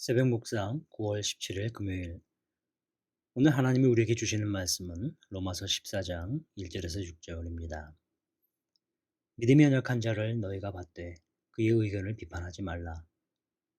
새벽 묵상 9월 17일 금요일. 오늘 하나님이 우리에게 주시는 말씀은 로마서 14장 1절에서 6절입니다. 믿음이 연약한 자를 너희가 받되 그의 의견을 비판하지 말라.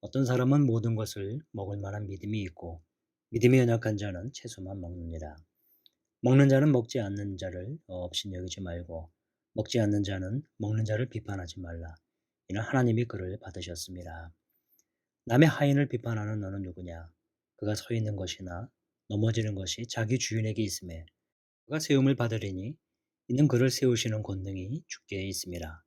어떤 사람은 모든 것을 먹을 만한 믿음이 있고 믿음이 연약한 자는 채소만 먹느니라. 먹는 자는 먹지 않는 자를 없인 여기지 말고 먹지 않는 자는 먹는 자를 비판하지 말라. 이는 하나님이 그를 받으셨습니다. 남의 하인을 비판하는 너는 누구냐? 그가 서 있는 것이나 넘어지는 것이 자기 주인에게 있음에 그가 세움을 받으리니 이는 그를 세우시는 권능이 주께 있음이라.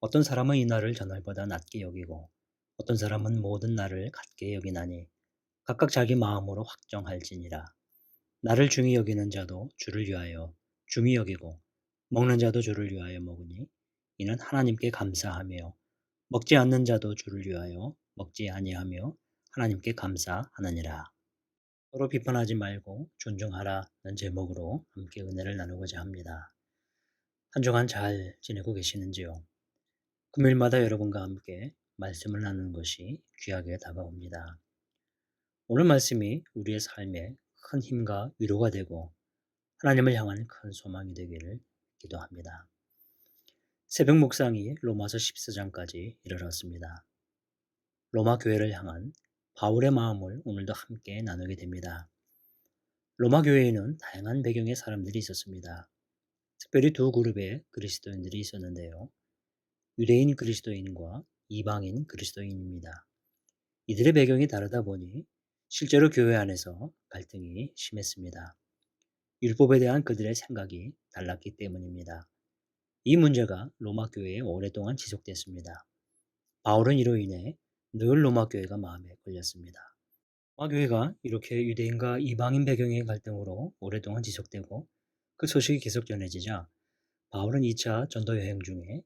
어떤 사람은 이 날을 저날보다 낮게 여기고 어떤 사람은 모든 날을 같게 여기나니 각각 자기 마음으로 확정할지니라. 나를 중히 여기는 자도 주를 위하여 중히 여기고 먹는 자도 주를 위하여 먹으니 이는 하나님께 감사하며 먹지 않는 자도 주를 위하여 먹지 아니하며 하나님께 감사하느니라. 서로 비판하지 말고 존중하라는 제목으로 함께 은혜를 나누고자 합니다. 한 주간 잘 지내고 계시는지요? 금요일마다 여러분과 함께 말씀을 나누는 것이 귀하게 다가옵니다. 오늘 말씀이 우리의 삶에 큰 힘과 위로가 되고 하나님을 향한 큰 소망이 되기를 기도합니다. 새벽 묵상이 로마서 14장까지 이르렀습니다. 로마 교회를 향한 바울의 마음을 오늘도 함께 나누게 됩니다. 로마 교회에는 다양한 배경의 사람들이 있었습니다. 특별히 두 그룹의 그리스도인들이 있었는데요. 유대인 그리스도인과 이방인 그리스도인입니다. 이들의 배경이 다르다 보니 실제로 교회 안에서 갈등이 심했습니다. 율법에 대한 그들의 생각이 달랐기 때문입니다. 이 문제가 로마 교회에 오랫동안 지속됐습니다. 바울은 이로 인해 늘 로마 교회가 마음에 걸렸습니다. 로마 교회가 이렇게 유대인과 이방인 배경의 갈등으로 오랫동안 지속되고 그 소식이 계속 전해지자 바울은 2차 전도 여행 중에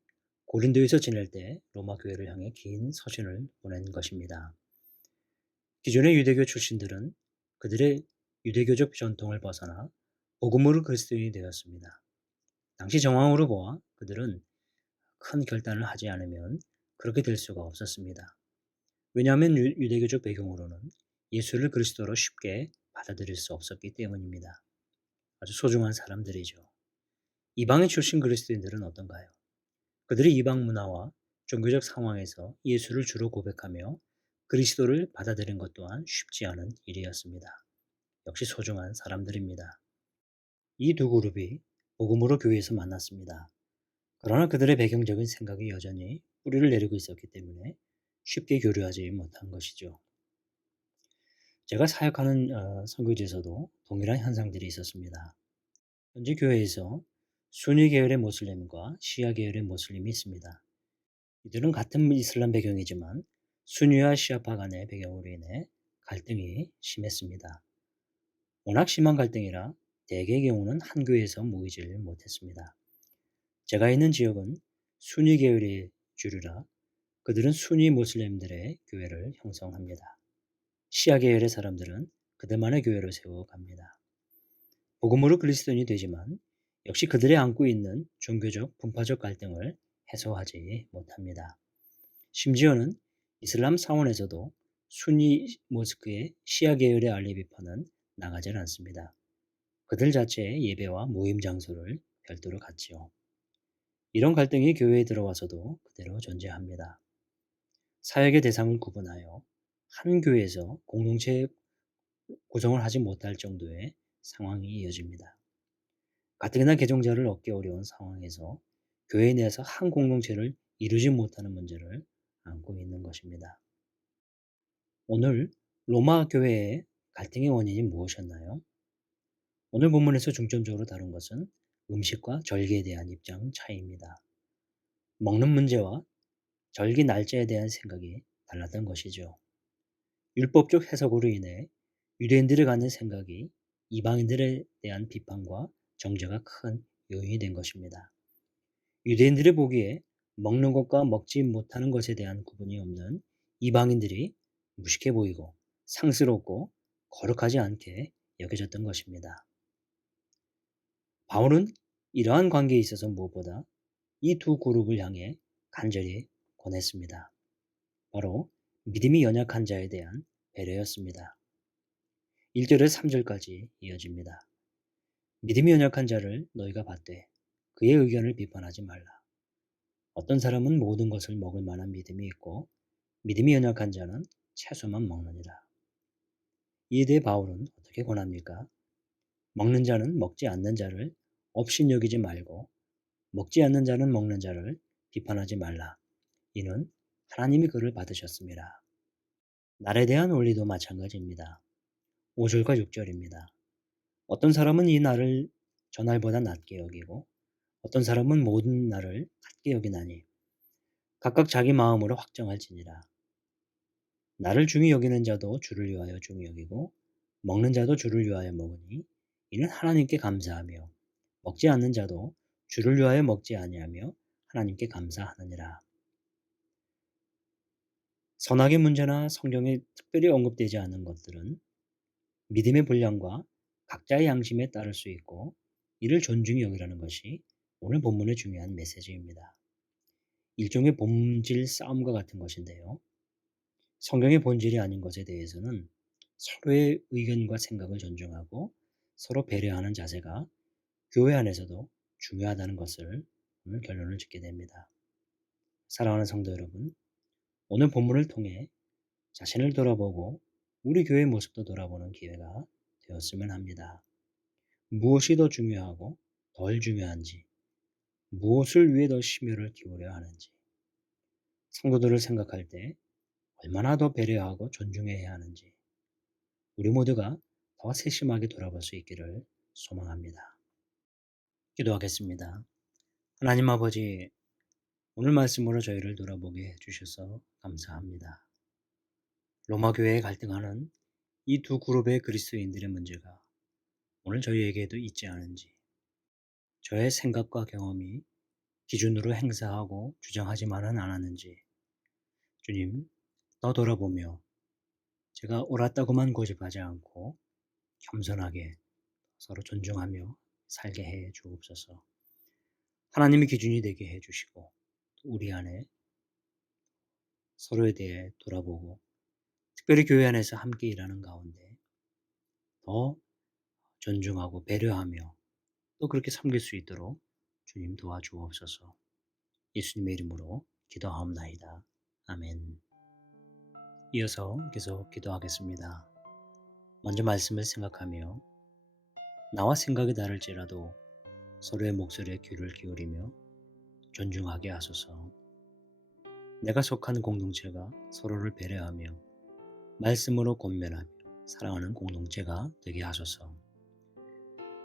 고린도에서 지낼 때 로마 교회를 향해 긴 서신을 보낸 것입니다. 기존의 유대교 출신들은 그들의 유대교적 전통을 벗어나 복음으로 그리스도인이 되었습니다. 당시 정황으로 보아 그들은 큰 결단을 하지 않으면 그렇게 될 수가 없었습니다. 왜냐하면 유대교적 배경으로는 예수를 그리스도로 쉽게 받아들일 수 없었기 때문입니다. 아주 소중한 사람들이죠. 이방인 출신 그리스도인들은 어떤가요? 그들이 이방 문화와 종교적 상황에서 예수를 주로 고백하며 그리스도를 받아들인 것 또한 쉽지 않은 일이었습니다. 역시 소중한 사람들입니다. 이 두 그룹이 복음으로 교회에서 만났습니다. 그러나 그들의 배경적인 생각이 여전히 뿌리를 내리고 있었기 때문에 쉽게 교류하지 못한 것이죠. 제가 사역하는 선교지에서도 동일한 현상들이 있었습니다. 현지 교회에서 순위 계열의 모슬림과 시아 계열의 모슬림이 있습니다. 이들은 같은 이슬람 배경이지만 순위와 시아파 간의 배경으로 인해 갈등이 심했습니다. 워낙 심한 갈등이라 대개의 경우는 한 교회에서 모이지를 못했습니다. 제가 있는 지역은 순위 계열의 주류라 그들은 순위 모슬림들의 교회를 형성합니다. 시아 계열의 사람들은 그들만의 교회를 세워갑니다. 복음으로 그리스도인이 되지만 역시 그들이 안고 있는 종교적 분파적 갈등을 해소하지 못합니다. 심지어는 이슬람 사원에서도 순니 모스크의 시아 계열의 알레비파는 나가질 않습니다. 그들 자체의 예배와 모임 장소를 별도로 갖지요. 이런 갈등이 교회에 들어와서도 그대로 존재합니다. 사역의 대상을 구분하여 한 교회에서 공동체 구성을 하지 못할 정도의 상황이 이어집니다. 가뜩이나 개종자를 얻기 어려운 상황에서 교회 내에서 한 공동체를 이루지 못하는 문제를 안고 있는 것입니다. 오늘 로마 교회의 갈등의 원인이 무엇이었나요? 오늘 본문에서 중점적으로 다룬 것은 음식과 절기에 대한 입장 차이입니다. 먹는 문제와 절기 날짜에 대한 생각이 달랐던 것이죠. 율법적 해석으로 인해 유대인들이 갖는 생각이 이방인들에 대한 비판과 정죄가 큰 요인이 된 것입니다. 유대인들이 보기에 먹는 것과 먹지 못하는 것에 대한 구분이 없는 이방인들이 무식해 보이고 상스럽고 거룩하지 않게 여겨졌던 것입니다. 바울은 이러한 관계에 있어서 무엇보다 이 두 그룹을 향해 간절히 권했습니다. 바로 믿음이 연약한 자에 대한 배려였습니다. 1절에서 3절까지 이어집니다. 믿음이 연약한 자를 너희가 받되 그의 의견을 비판하지 말라. 어떤 사람은 모든 것을 먹을 만한 믿음이 있고 믿음이 연약한 자는 채소만 먹느니라. 이에 대해 바울은 어떻게 권합니까? 먹는 자는 먹지 않는 자를 업신여기지 말고 먹지 않는 자는 먹는 자를 비판하지 말라. 이는 하나님이 그를 받으셨습니다. 날에 대한 원리도 마찬가지입니다. 5절과 6절입니다. 어떤 사람은 이 날을 전날보다 낮게 여기고 어떤 사람은 모든 날을 같게 여기나니 각각 자기 마음으로 확정할지니라. 나를 중히 여기는 자도 주를 위하여 중히 여기고 먹는 자도 주를 위하여 먹으니 이는 하나님께 감사하며 먹지 않는 자도 주를 위하여 먹지 아니하며 하나님께 감사하느니라. 선악의 문제나 성경에 특별히 언급되지 않은 것들은 믿음의 분량과 각자의 양심에 따를 수 있고 이를 존중히 여기라는 것이 오늘 본문의 중요한 메시지입니다. 일종의 본질 싸움과 같은 것인데요. 성경의 본질이 아닌 것에 대해서는 서로의 의견과 생각을 존중하고 서로 배려하는 자세가 교회 안에서도 중요하다는 것을 오늘 결론을 짓게 됩니다. 사랑하는 성도 여러분, 오늘 본문을 통해 자신을 돌아보고 우리 교회의 모습도 돌아보는 기회가 되었으면 합니다. 무엇이 더 중요하고 덜 중요한지, 무엇을 위해 더 심혈을 기울여야 하는지, 성도들을 생각할 때 얼마나 더 배려하고 존중해야 하는지 우리 모두가 더 세심하게 돌아볼 수 있기를 소망합니다. 기도하겠습니다. 하나님 아버지, 오늘 말씀으로 저희를 돌아보게 해주셔서 감사합니다. 로마 교회에 갈등하는 이 두 그룹의 그리스도인들의 문제가 오늘 저희에게도 있지 않은지, 저의 생각과 경험이 기준으로 행사하고 주장하지만은 않았는지, 주님, 더 돌아보며 제가 옳았다고만 고집하지 않고 겸손하게 서로 존중하며 살게 해 주옵소서. 하나님의 기준이 되게 해 주시고 우리 안에 서로에 대해 돌아보고 특별히 교회 안에서 함께 일하는 가운데 더 존중하고 배려하며 또 그렇게 섬길 수 있도록 주님 도와주옵소서. 예수님의 이름으로 기도하옵나이다. 아멘. 이어서 계속 기도하겠습니다. 먼저 말씀을 생각하며 나와 생각이 다를지라도 서로의 목소리에 귀를 기울이며 존중하게 하소서. 내가 속한 공동체가 서로를 배려하며 말씀으로 권면하며 사랑하는 공동체가 되게 하소서.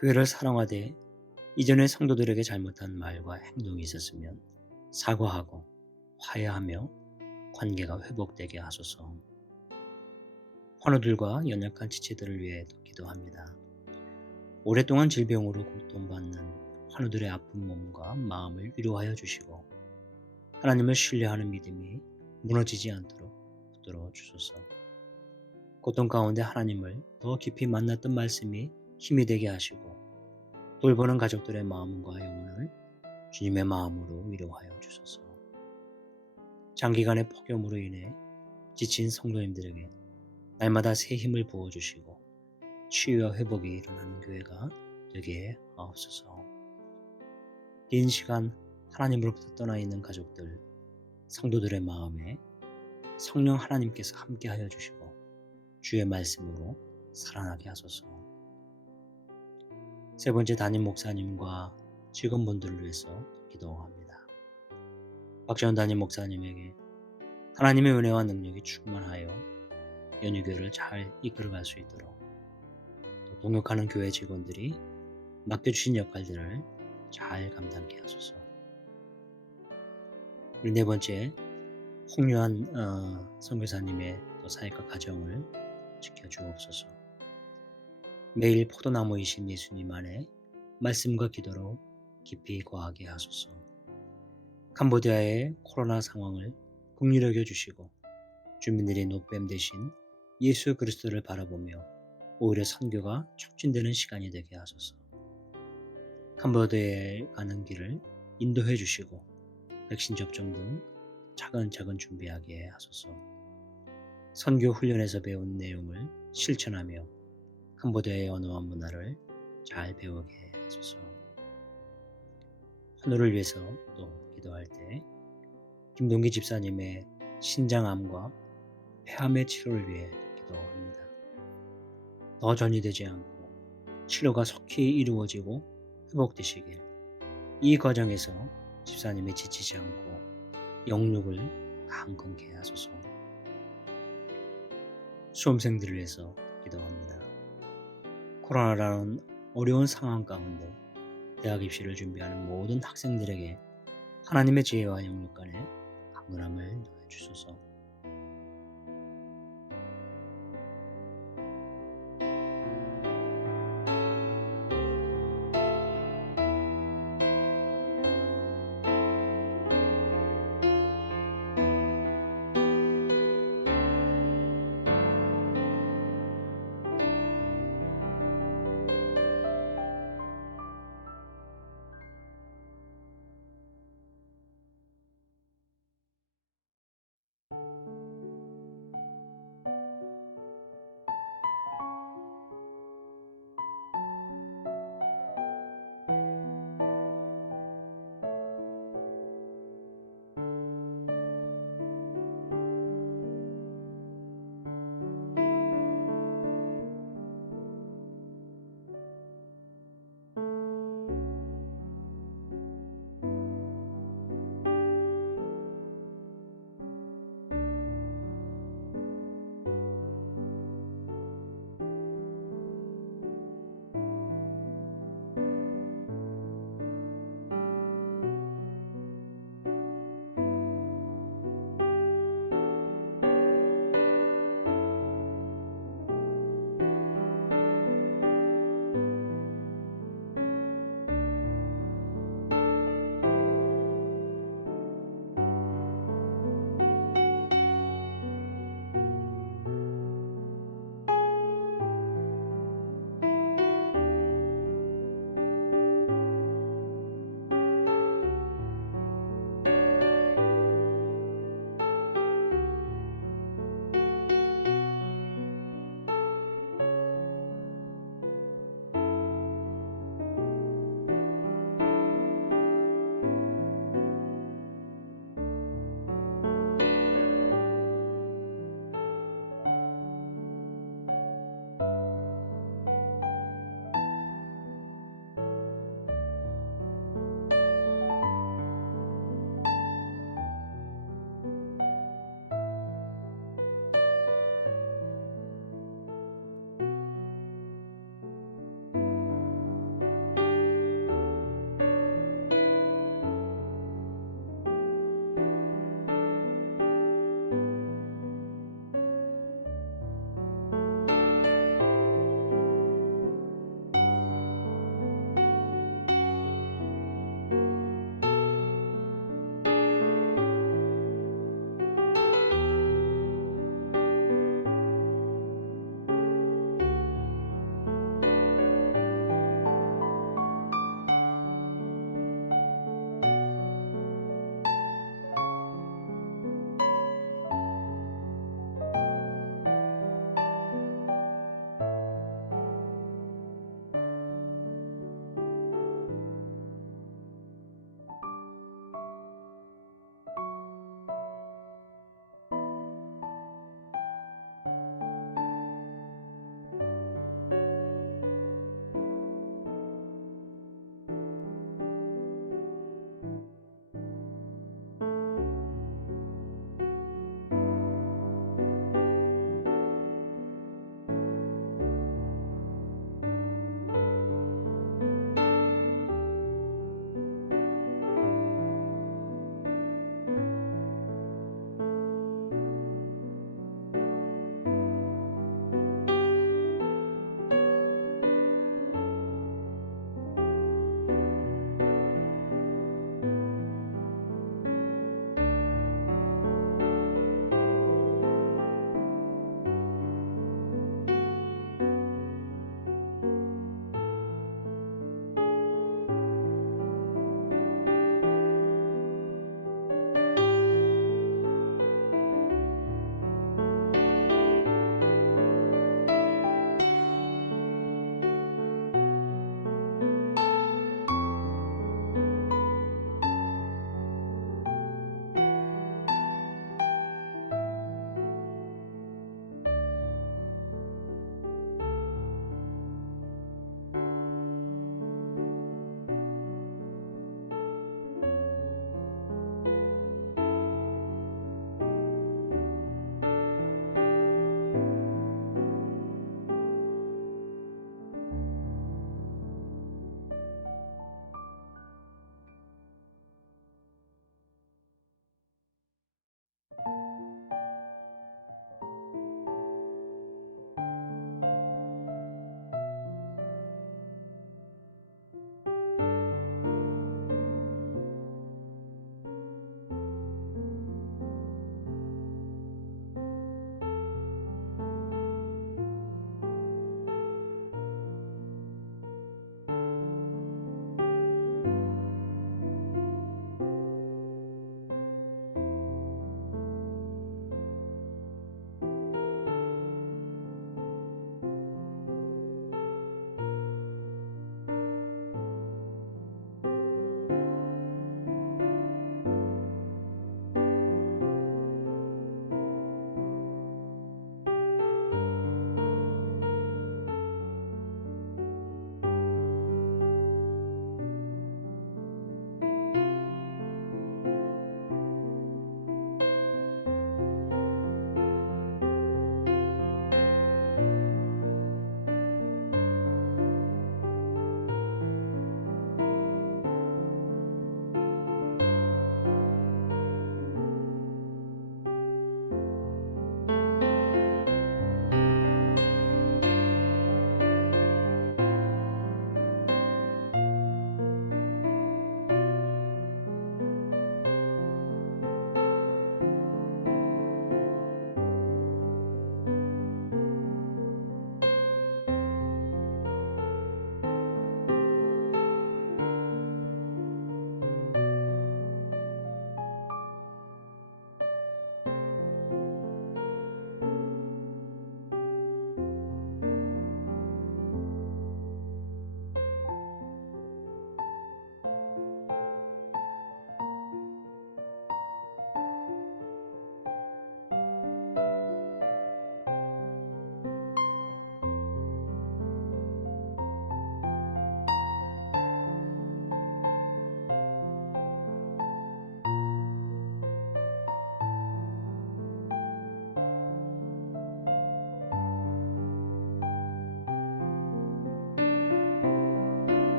교회를 사랑하되 이전에 성도들에게 잘못한 말과 행동이 있었으면 사과하고 화해하며 관계가 회복되게 하소서. 환우들과 연약한 지체들을 위해 기도합니다. 오랫동안 질병으로 고통받는 환우들의 아픈 몸과 마음을 위로하여 주시고 하나님을 신뢰하는 믿음이 무너지지 않도록 붙들어 주소서. 고통 가운데 하나님을 더 깊이 만났던 말씀이 힘이 되게 하시고 돌보는 가족들의 마음과 영혼을 주님의 마음으로 위로하여 주소서. 장기간의 폭염으로 인해 지친 성도님들에게 날마다 새 힘을 부어주시고 치유와 회복이 일어나는 교회가 되게 하옵소서. 긴 시간 하나님으로부터 떠나 있는 가족들, 성도들의 마음에 성령 하나님께서 함께하여 주시고 주의 말씀으로 살아나게 하소서. 세 번째, 담임 목사님과 직원분들을 위해서 기도합니다. 박지원 담임 목사님에게 하나님의 은혜와 능력이 충만하여 연유교회를 잘 이끌어갈 수 있도록 또 동역하는 교회 직원들이 맡겨주신 역할들을 잘 감당케 하소서. 우리 네 번째, 홍유한 선교사님의 또 사역과 가정을 지켜주옵소서. 매일 포도나무이신 예수님 안에 말씀과 기도로 깊이 거하게 하소서. 캄보디아의 코로나 상황을 긍휼히 여겨주시고 주민들이 노뱀 대신 예수 그리스도를 바라보며 오히려 선교가 촉진되는 시간이 되게 하소서. 캄보디아에 가는 길을 인도해 주시고 백신 접종 등 차근차근 준비하게 하소서. 선교 훈련에서 배운 내용을 실천하며 캄보디아의 언어와 문화를 잘 배우게 하소서. 하늘을 위해서 또 기도할 때 김동기 집사님의 신장암과 폐암의 치료를 위해 기도합니다. 더 전이되지 않고 치료가 속히 이루어지고 회복되시길, 이 과정에서 집사님이 지치지 않고 영육을 강건케 하소서. 수험생들을 위해서 기도합니다. 코로나라는 어려운 상황 가운데 대학 입시를 준비하는 모든 학생들에게 하나님의 지혜와 영육 간에 강건함을 더해 주소서.